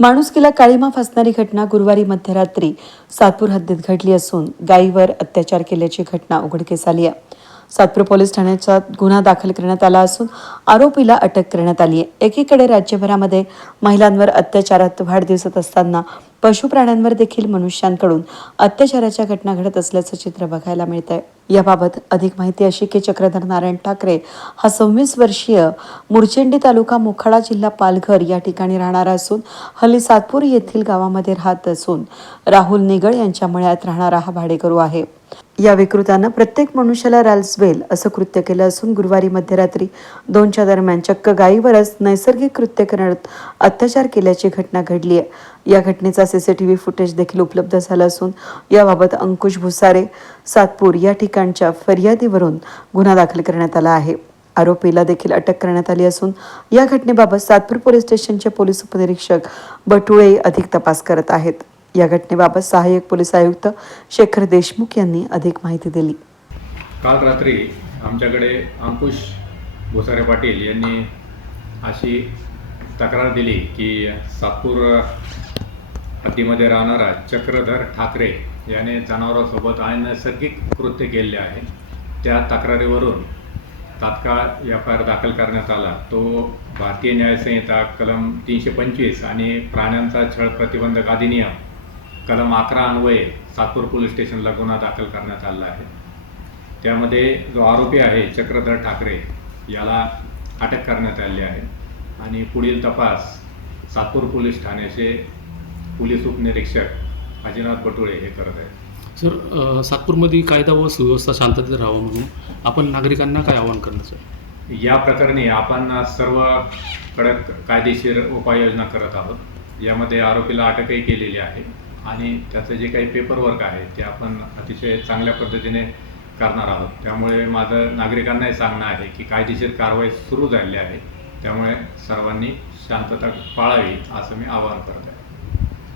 माणुसकीला काळीमा फासणारी घटना गुरुवारी मध्यरात्री सातपूर हद्दीत घडली असून गायीवर अत्याचार केल्याची घटना उघडकीस आली आहे. सातपूर पोलीस ठाण्याचा गुन्हा दाखल करण्यात आला असून आरोपीला अटक करण्यात आली आहे. एकीकडे राज्यभरामध्ये महिलांवर अत्याचारात वाढ दिसत असताना पशुप्राण्यांवर देखील मनुष्यांकडून अत्याचाराच्या घटना घडत असल्याचं चित्र बघायला मिळत आहे याबाबत अधिक माहिती अशी की चक्रधर नारायण ठाकरे हा सव्वीस वर्षीय मुरचेंडी तालुका मोखाडा जिल्हा पालघर या ठिकाणी राहणारा असून हल्ली सातपूर येथील गावामध्ये राहत असून राहुल निगळ यांच्या मळ्यात राहणारा हा भाडेकरू आहे. या विकृतानं प्रत्येक मनुष्याला रालसवेल असं कृत्य केलं असून गुरुवारी मध्यरात्री दोनच्या दरम्यान चक्क गायीवरच नैसर्गिक कृत्य करण्यात अत्याचार केल्याची घटना घडली आहे. या घटनेचा सीसीटीव्ही फुटेज देखील उपलब्ध झाला असून याबाबत अंकुश भुसारे सातपूर या ठिकाणच्या फर्यादीवरून गुन्हा दाखल करण्यात आला आहे. आरोपीला देखील अटक करण्यात आली असून या घटनेबाबत सातपूर पोलीस स्टेशनचे पोलीस उपनिरीक्षक बटुळे अधिक तपास करत आहेत. या घटनेबाबत सहाय्यक पोलीस आयुक्त शेखर देशमुख यांनी अधिक माहिती दिली. काल रात्री आमच्याकडे अंकुश भुसारे पाटील यांनी अशी तक्रार दिली की सातपूर हद्दीमध्ये राहणारा चक्रधर ठाकरे याने जनावरांसोबत अनैसर्गिक कृत्य केले आहे. त्या तक्रारीवरून तात्काळ एफ आय आर दाखल करण्यात आला. तो भारतीय न्यायसंहिता कलम तीनशे पंचवीस आणि प्राण्यांचा छळ प्रतिबंधक अधिनियम कलम अकरा अन्वये सातपूर पोलीस स्टेशनला गुन्हा दाखल करण्यात आला आहे. त्यामध्ये जो आरोपी आहे चक्रधर ठाकरे याला अटक करण्यात आली आहे. आणि पुढील तपास सातपूर पोलीस ठाण्याचे पोलीस उपनिरीक्षक अजिनाथ बटुळे हे करत आहेत. सर सातपूरमध्ये कायदा व सुव्यवस्था शांततेत राहावं म्हणून आपण नागरिकांना काय आवाहन करण्याचं? या प्रकरणी आपण सर्व कडक कायदेशीर उपाययोजना करत आहोत. यामध्ये आरोपीला अटकही केलेली आहे. आणि त्याचं जे काही पेपरवर्क आहे ते आपण अतिशय चांगल्या पद्धतीने करणार आहोत. त्यामुळे माझं नागरिकांनाही सांगणं आहे की कायदेशीर कारवाई सुरू झालेली आहे. त्यामुळे सर्वांनी शांतता पाळावी असं मी आवाहन करत आहे